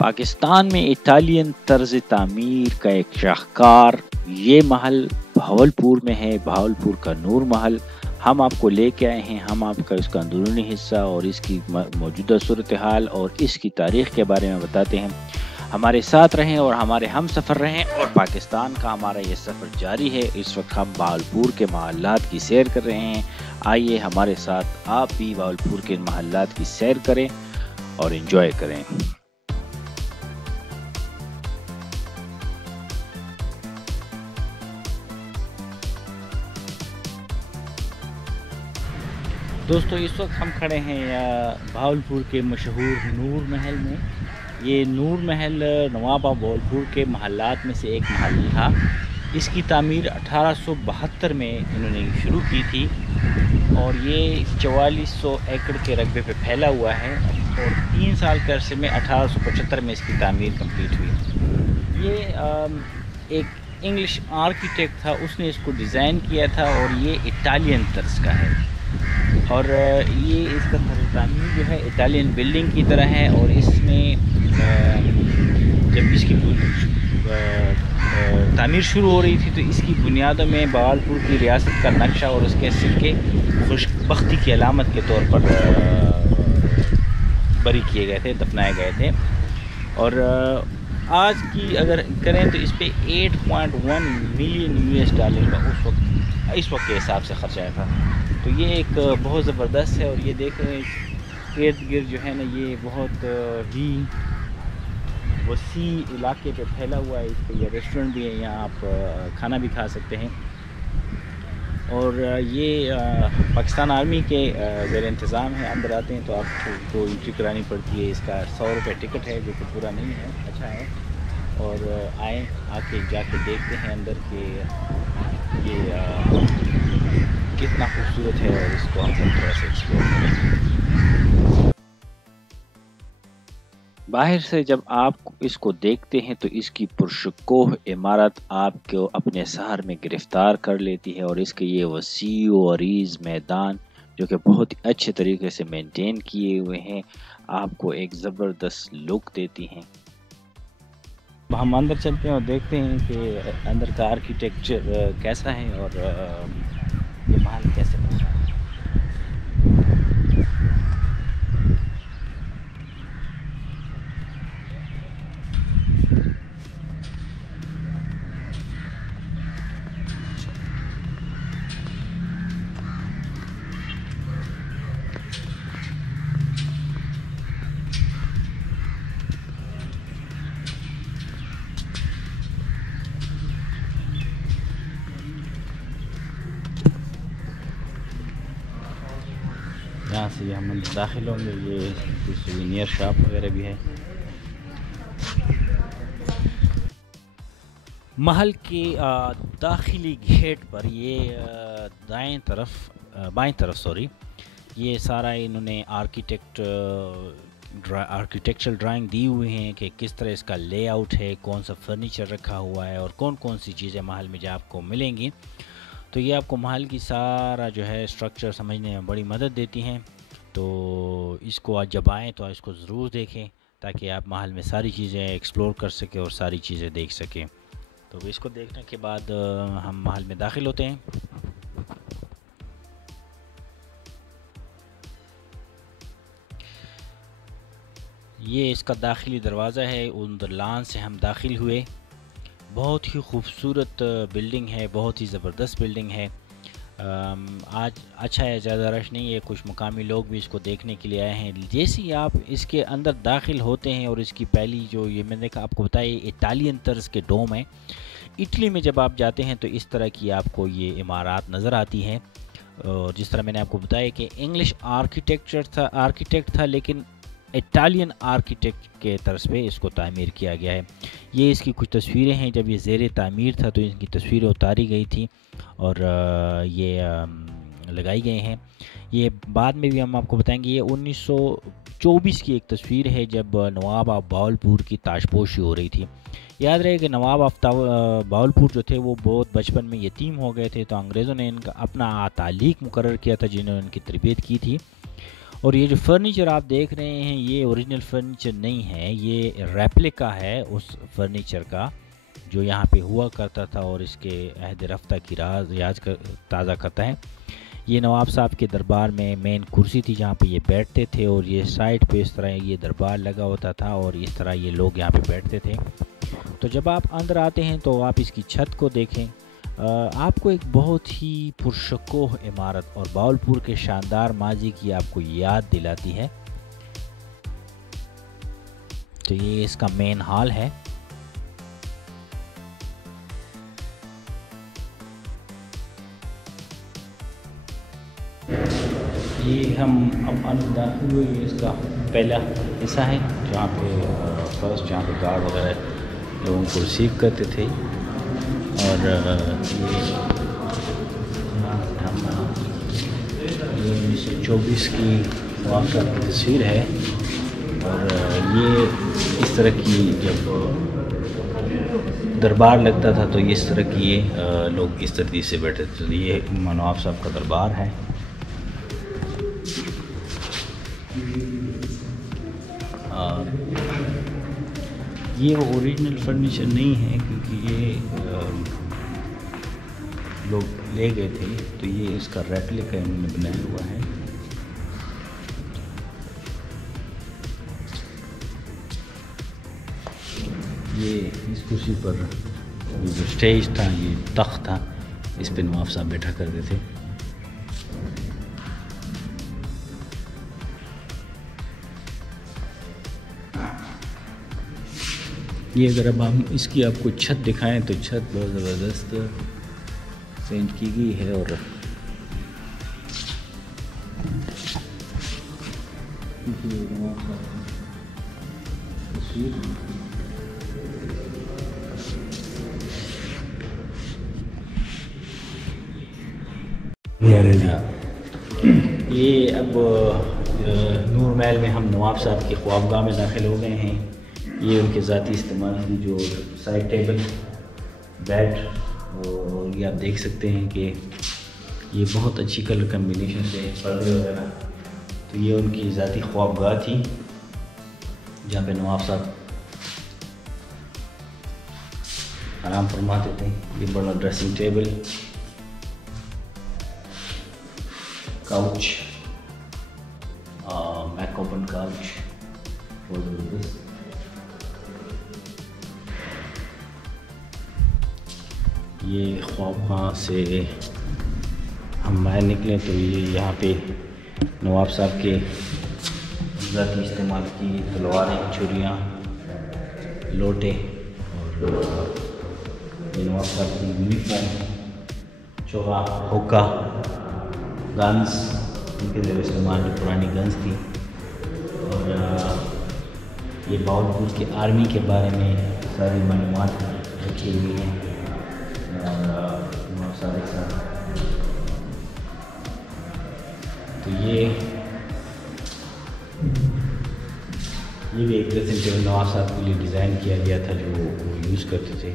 पाकिस्तान में इटालियन तर्ज तामीर का एक शाहकार ये महल भावलपुर में है, भावलपुर का नूर महल। हम आपको लेके आए हैं, हम आपका इसका अंदरूनी हिस्सा और इसकी मौजूदा सूरत हाल और इसकी तारीख के बारे में बताते हैं। हमारे साथ रहें और हमारे हम सफ़र रहें और पाकिस्तान का हमारा ये सफ़र जारी है। इस वक्त हम भावलपुर के महल्लात की सैर कर रहे हैं। आइए हमारे साथ आप भी भावलपुर के महल्लात की सैर करें और एंजॉय करें। दोस्तों, इस वक्त हम खड़े हैं भावलपुर के मशहूर नूर महल में। ये नूर महल नवाब भावलपुर के महल्लात में से एक महल था। इसकी तामीर 1872 में इन्होंने शुरू की थी और ये 4400 एकड़ के रकबे पे फैला हुआ है और 3 साल के अरसे में 1875 में इसकी तामीर कंप्लीट हुई। ये एक इंग्लिश आर्किटेक्ट था, उसने इसको डिज़ाइन किया था और ये इटालियन तर्ज का है और ये इसका तामीर जो है इटालियन बिल्डिंग की तरह है। और इसमें जब इसकी तामीर शुरू हो रही थी तो इसकी बुनियादों में भावलपुर की रियासत का नक्शा और उसके सिक्के खुशबख्ती की अलामत के तौर पर बरी किए गए थे, दफनाए गए थे। और आज की अगर करें तो इस पे 8.1 मिलियन US डॉलर का इस वक्त के हिसाब से खर्च आया था। तो ये एक बहुत ज़बरदस्त है और ये देख रहे हैं इर्द गिर्द जो है ना, ये बहुत ही वसी इलाके पे फैला हुआ है। इस पर यह रेस्टोरेंट भी है, यहाँ आप खाना भी खा सकते हैं। और ये पाकिस्तान आर्मी के ज़ेर इंतज़ाम है। अंदर आते हैं तो आपको एंट्री करानी पड़ती है। इसका 100 रुपये टिकट है जो कि पूरा नहीं है, अच्छा है। और आए आके जाके देखते हैं अंदर के ये कितना खूबसूरत है और इसको हम थोड़ा सा एक्सप्लोर करें। बाहर से जब आप इसको देखते हैं तो इसकी पुरशकोह इमारत आपको अपने शहर में गिरफ्तार कर लेती है और इसके ये वसी व अरीज़ मैदान जो कि बहुत ही अच्छे तरीके से मेंटेन किए हुए हैं, आपको एक ज़बरदस्त लुक देती हैं। हम अंदर चलते हैं और देखते हैं कि अंदर का आर्किटेक्चर कैसा है और ये महल कैसे बना है। यहाँ से हम दाखिल होंगे। ये सूवेनियर शॉप वगैरह भी है। महल के दाखिली गेट पर ये बाएं तरफ सॉरी, ये सारा इन्होंने आर्किटेक्चरल ड्राइंग दी हुई हैं कि किस तरह इसका लेआउट है, कौन सा फर्नीचर रखा हुआ है और कौन कौन सी चीज़ें महल में जो आपको मिलेंगी। तो ये आपको महल की सारा जो है स्ट्रक्चर समझने में बड़ी मदद देती हैं। तो इसको आज जब आएँ तो इसको ज़रूर देखें ताकि आप महल में सारी चीज़ें एक्सप्लोर कर सकें और सारी चीज़ें देख सकें। तो इसको देखने के बाद हम महल में दाखिल होते हैं। ये इसका दाखिली दरवाज़ा है, उन दरलान से हम दाखिल हुए। बहुत ही खूबसूरत बिल्डिंग है, बहुत ही ज़बरदस्त बिल्डिंग है। आज अच्छा है, ज़्यादा रश नहीं है, कुछ मुकामी लोग भी इसको देखने के लिए आए हैं। जैसे ही आप इसके अंदर दाखिल होते हैं और इसकी पहली जो ये मैंने आपको बताया इटालियन तर्ज के डोम है। इटली में जब आप जाते हैं तो इस तरह की आपको ये इमारत नज़र आती हैं। और जिस तरह मैंने आपको बताया कि इंग्लिश आर्किटेक्ट था लेकिन इटालियन आर्किटेक्ट के तर्ज पे इसको तामीर किया गया है। ये इसकी कुछ तस्वीरें हैं, जब ये ज़ेर तामीर था तो इनकी तस्वीरें उतारी गई थी और ये लगाई गए हैं। ये बाद में भी हम आपको बताएंगे। ये 1924 की एक तस्वीर है जब नवाब ऑफ भावलपुर की ताजपोशी हो रही थी। याद रहे कि नवाब ऑफ भावलपुर जो थे वो बहुत बचपन में यतीम हो गए थे, तो अंग्रेज़ों ने इनका अपना तालीक मुकर्रर किया था जिन्होंने इनकी तरबियत की थी। और ये जो फर्नीचर आप देख रहे हैं ये ओरिजिनल फर्नीचर नहीं है, ये रेप्लिका है उस फर्नीचर का जो यहाँ पे हुआ करता था और इसके अहद रफ्ता की राज याद ताज़ा करता है। ये नवाब साहब के दरबार में मेन कुर्सी थी जहाँ पे ये बैठते थे और ये साइड पे इस तरह ये दरबार लगा होता था और इस तरह ये लोग यहाँ पे बैठते थे। तो जब आप अंदर आते हैं तो आप इसकी छत को देखें, आपको एक बहुत ही पुरशकोह इमारत और बावलपुर के शानदार माजी की आपको याद दिलाती है। तो ये इसका मेन हॉल है। ये हम अब अंदर दाखिल हुए, ये इसका पहला हिस्सा है जहाँ पे फर्स्ट जहाँ पे गार्ड वगैरह लोगों को रिसीव करते थे। और ये 1924 की नवाब साहब की तस्वीर है और ये इस तरह की जब दरबार लगता था तो इस तरह की ये लोग इस तरतीब से बैठे थे। तो ये नवाब साहब का दरबार है। ये वो ओरिजिनल फर्नीचर नहीं है क्योंकि ये लोग ले गए थे, तो ये इसका रेप्लिका इन्होंने बनाया हुआ है। ये इस कुर्सी पर ये जो स्टेज था, ये तख्त था, इस पे नवाब साहब बैठा करते थे। ये अगर अब हम इसकी आपको छत दिखाएं तो छत बहुत ज़बरदस्त पेंट की गई है और ये अब नूर महल में हम नवाब साहब की ख्वाबगाह में दाखिल हो गए हैं। ये उनके ज़ाती इस्तेमाल की जो साइड टेबल, बेड, और ये आप देख सकते हैं कि ये बहुत अच्छी कलर कम्बिनेशन से पर्दे वगैरह। तो ये उनकी ज़ाती ख्वाबगाह थी जहाँ पे नवाब साहब आराम फरमाते थे। ये बड़ा ड्रेसिंग टेबल, काउच, मैकओपन काउच, बहुत ज़बरदस्त। ये ख्वाबगाह से हम बाहर निकले तो ये यहाँ पे नवाब साहब के ज़ाती इस्तेमाल की तलवारें, छुरियाँ, लोटे और ये नवाब साहब की यूनिफॉर्म, चोगा, हुक्का, गन्स, इनके ज़रिए इस्तेमाल जो पुरानी गन्स थी। और ये बावलपुर की आर्मी के बारे में सारी मालूमात रखी हुई हैं। तो ये भी एक ड्रेसिंग टेबल नवाब साहब के लिए डिज़ाइन किया गया था जो वो यूज़ करते थे।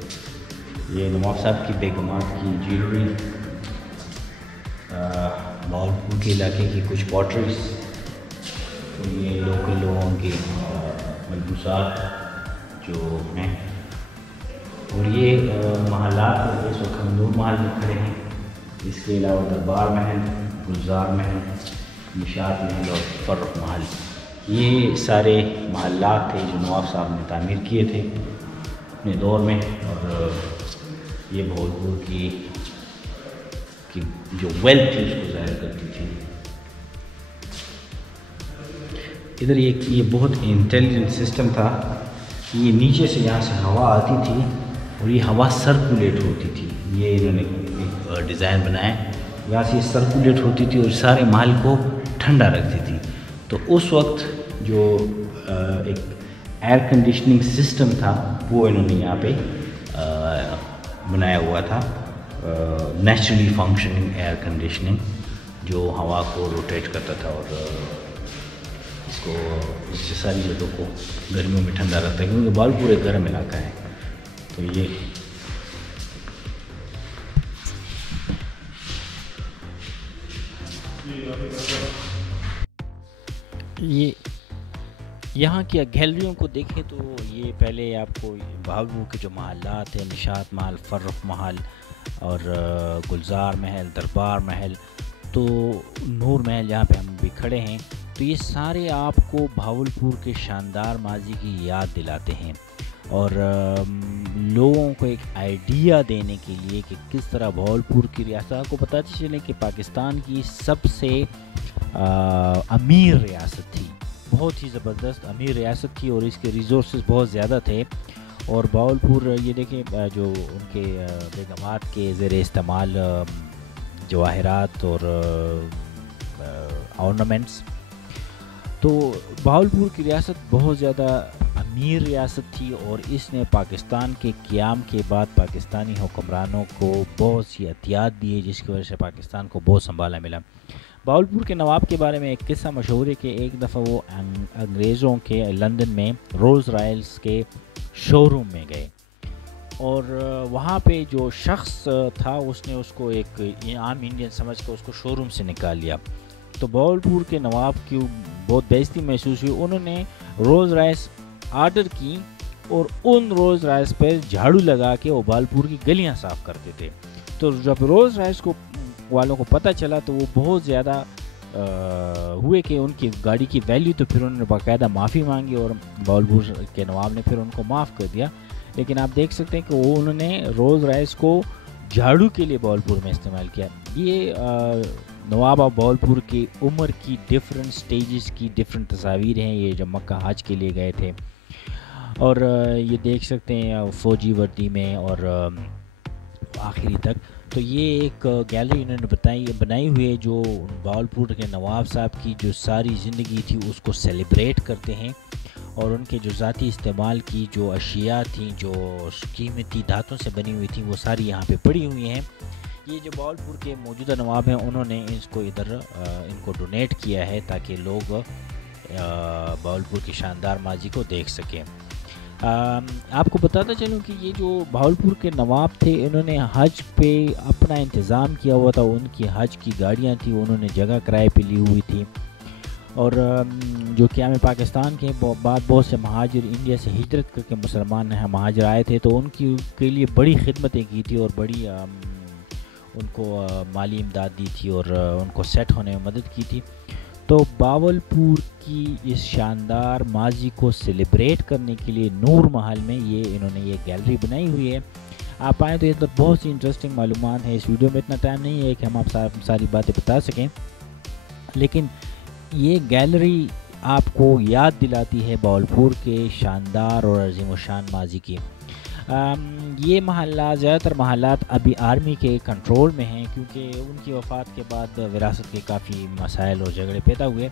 ये नवाब साहब की बेगमात की ज्वेलरी, बावलपुर के इलाके की कुछ पॉटरीज, तो ये लोकल लोगों के मलबूसात जो हैं। और ये महलात इस वक्त हम नूर महल में खड़े हैं। इसके अलावा दरबार महल, गुलजार महल, निशात महल और फर्रुख महल, ये सारे महल्लात थे जो नवाब साहब ने तामीर किए थे अपने दौर में। और ये बावलपुर की जो वेल्थ थी उसको ज़ाहिर करती थी। इधर ये बहुत इंटेलिजेंट सिस्टम था। ये नीचे से यहाँ से हवा आती थी और ये हवा सर्कुलेट होती थी। ये इन्होंने एक डिज़ाइन बनाया, यहाँ से सर्कुलेट होती थी और सारे महल को ठंडा रखती थी। तो उस वक्त जो एक एयर कंडीशनिंग सिस्टम था वो इन्होंने यहाँ पे बनाया हुआ था, नेचुरली फंक्शनिंग एयर कंडीशनिंग, जो हवा को रोटेट करता था और इसको इससे सारी जगहों को गर्मियों में ठंडा रखता है क्योंकि बावलपुर एक गर्म इलाका है। तो ये ये यहाँ की गैलरियों को देखें तो ये पहले आपको बहावलपुर के जो महल्लात हैं, निशात महल, फर्रुख महल और गुलजार महल, दरबार महल, तो नूर महल जहाँ पे हम भी खड़े हैं, तो ये सारे आपको बहावलपुर के शानदार माजी की याद दिलाते हैं और लोगों को एक आइडिया देने के लिए कि किस तरह बहावलपुर की रियासत को पता चले कि पाकिस्तान की सबसे अमीर रियासत थी, बहुत ही ज़बरदस्त अमीर रियासत थी और इसके रिसोर्सेज बहुत ज़्यादा थे। और बहावलपुर ये देखें जो उनके बेगमात के ज़ेर इस्तेमाल जवाहरात और ऑर्नामेंट्स, तो बहावलपुर की रियासत बहुत ज़्यादा अमीर रियासत थी और इसने पाकिस्तान के क़याम के बाद पाकिस्तानी हुक्मरानों को बहुत सी एहतियात दी है, जिसकी वजह से पाकिस्तान को बहुत संभाला मिला। बहावलपुर के नवाब के बारे में एक किस्सा मशहूर है कि एक दफ़ा वो अंग्रेज़ों के लंदन में रोल्स रॉयल्स के शोरूम में गए और वहाँ पे जो शख्स था उसने उसको एक आम इंडियन समझ कर उसको शोरूम से निकाल लिया। तो बहावलपुर के नवाब की बहुत बेइज्जती महसूस हुई। उन्होंने रोल्स रॉयस आर्डर की और उन रोल्स रॉयस पर झाड़ू लगा के वो बहावलपुर की गलियाँ साफ़ करते थे। तो जब रोल्स रॉयस को वालों को पता चला तो वो बहुत ज़्यादा हुए कि उनकी गाड़ी की वैल्यू, तो फिर उन्होंने बाकायदा माफ़ी मांगी और बहावलपुर के नवाब ने फिर उनको माफ़ कर दिया। लेकिन आप देख सकते हैं कि वो उन्होंने रोल्स रॉयस को झाड़ू के लिए बहावलपुर में इस्तेमाल किया। ये नवाब ऑफ बहावलपुर की उम्र की डिफरेंट स्टेजेस की डिफरेंट तस्वीर हैं, ये जब मक्का हज के लिए गए थे और ये देख सकते हैं फ़ौजी वर्दी में और आखिरी तक। तो ये एक गैलरी इन्होंने बनाई हुई है जो बहावलपुर के नवाब साहब की जो सारी ज़िंदगी थी उसको सेलिब्रेट करते हैं और उनके जो ज़ाती इस्तेमाल की जो अशिया थी, जो कीमती धातों से बनी हुई थी, वो सारी यहाँ पे पड़ी हुई हैं। ये जो बहावलपुर के मौजूदा नवाब हैं उन्होंने इसको इधर इनको डोनेट किया है ताकि लोग बहावलपुर की शानदार माजी को देख सकें। आपको बताता चलूँ कि ये जो बहावलपुर के नवाब थे इन्होंने हज पे अपना इंतज़ाम किया हुआ था, उनकी हज की गाड़ियाँ थी, उन्होंने जगह किराए पे ली हुई थी और जो क़याम पाकिस्तान के बाद बहुत से महाजिर इंडिया से हिजरत करके मुसलमान महाजिर आए थे, तो उनकी के लिए बड़ी खिदमतें की थी और बड़ी उनको माली इमदाद दी थी और उनको सेट होने में मदद की थी। तो बहावलपुर की इस शानदार माजी को सेलिब्रेट करने के लिए नूर महल में इन्होंने ये गैलरी बनाई हुई है। आप आएँ तो इस पर बहुत सी इंटरेस्टिंग मालूमात है। इस वीडियो में इतना टाइम नहीं है कि हम आप सारी बातें बता सकें, लेकिन ये गैलरी आपको याद दिलाती है बहावलपुर के शानदार और अजीम शान माजी की। ये महल्ला ज़्यादातर महल्लात अभी आर्मी के कंट्रोल में हैं क्योंकि उनकी वफ़ात के बाद विरासत के काफ़ी मसाइल और झगड़े पैदा हुए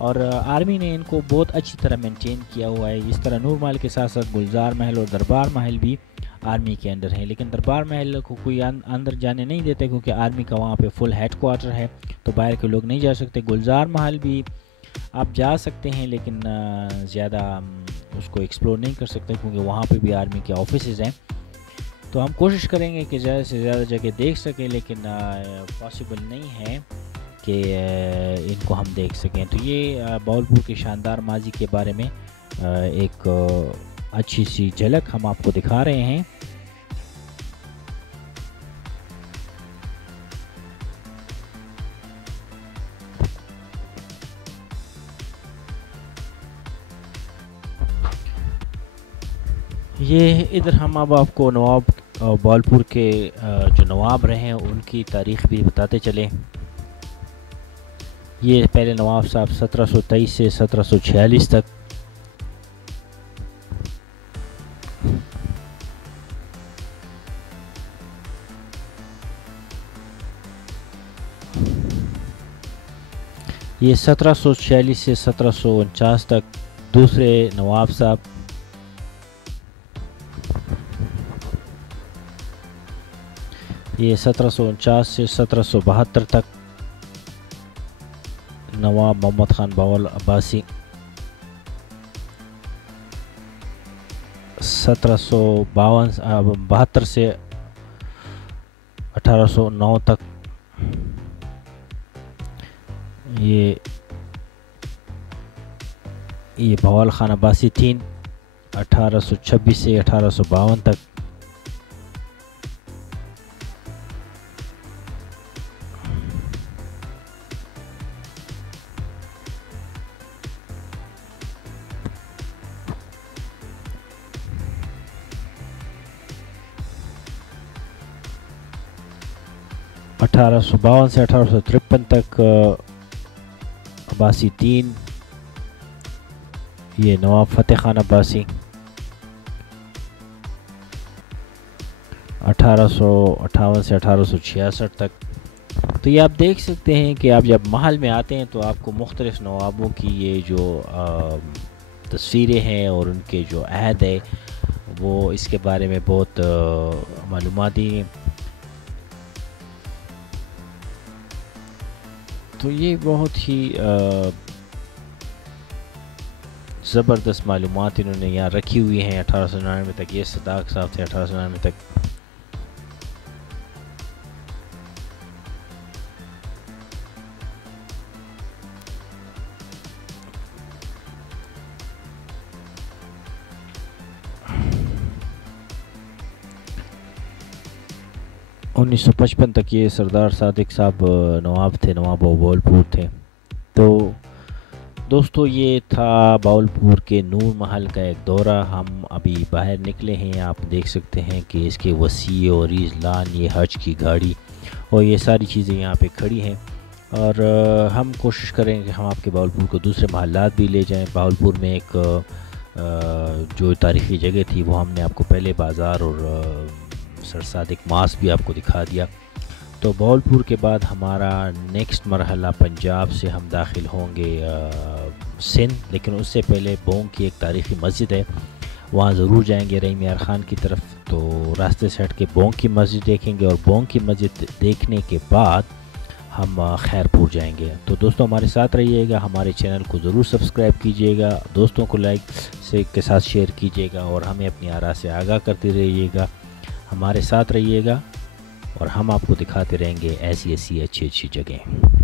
और आर्मी ने इनको बहुत अच्छी तरह मेंटेन किया हुआ है। इस तरह नूर महल के साथ साथ गुलजार महल और दरबार महल भी आर्मी के अंडर है, लेकिन दरबार महल को कोई अंदर जाने नहीं देते क्योंकि आर्मी का वहाँ पे फुल हेड क्वार्टर है, तो बाहर के लोग नहीं जा सकते। गुलजार महल भी आप जा सकते हैं लेकिन ज़्यादा उसको एक्सप्लोर नहीं कर सकते क्योंकि वहाँ पे भी आर्मी के ऑफिसेज़ हैं। तो हम कोशिश करेंगे कि ज़्यादा से ज़्यादा जगह देख सकें, लेकिन पॉसिबल नहीं है कि इनको हम देख सकें। तो ये बहावलपुर की शानदार माजी के बारे में एक अच्छी सी झलक हम आपको दिखा रहे हैं। ये इधर हम अब आपको नवाब बहावलपुर के जो नवाब रहे हैं उनकी तारीख़ भी बताते चले। ये पहले नवाब साहब 1723 से 1746 तक, ये 1746 से 1749 तक दूसरे नवाब साहब, ये 1749 से 1772 तक नवाब मोहम्मद खान बावल अब्बासी, 1772 से 1809 तक ये ये बवाल खान अब्बासी 3 1826 से 1852 तक। अठारह सौ बावन से 1853 तक अब्बासी 3, ये नवाब फतेह खान अब्बासी। 1858 से 1866 तक। तो ये आप देख सकते हैं कि आप जब महल में आते हैं तो आपको मुख्तलिफ़ नवाबों की ये जो तस्वीरें हैं और उनके जो अहद है वो इसके बारे में बहुत मालूमात दी। तो ये बहुत ही ज़बरदस्त मालूमात इन्होंने यहाँ रखी हुई हैं 1899 तक। ये सदाक साहब थे 1899 तक। उन्नीस सौ 55 तक ये सरदार सादिक साहब नवाब थे, नवाब बावलपुर थे। तो दोस्तों ये था बावलपुर के नूर महल का एक दौरा। हम अभी बाहर निकले हैं, आप देख सकते हैं कि इसके वसी और ईज़लान, ये हज की गाड़ी और ये सारी चीज़ें यहाँ पे खड़ी हैं। और हम कोशिश करेंगे कि हम आपके बावलपुर को दूसरे महल्लात भी ले जाएं। बावलपुर में एक जो तारीख़ी जगह थी वो हमने आपको पहले बाज़ार और सर सादिक मास भी आपको दिखा दिया। तो बावलपुर के बाद हमारा नेक्स्ट मरहला पंजाब से हम दाखिल होंगे सिंध, लेकिन उससे पहले बोंग की एक तारीख़ी मस्जिद है, वहाँ ज़रूर जाएंगे रहीम यार ख़ान की तरफ। तो रास्ते से हट के बोंग की मस्जिद देखेंगे और बोंग की मस्जिद देखने के बाद हम खैरपुर जाएंगे। तो दोस्तों हमारे साथ रहिएगा, हमारे चैनल को ज़रूर सब्सक्राइब कीजिएगा, दोस्तों को लाइक से के साथ शेयर कीजिएगा और हमें अपनी आरा से आगाह करते रहिएगा। हमारे साथ रहिएगा और हम आपको दिखाते रहेंगे ऐसी ऐसी अच्छी अच्छी जगह।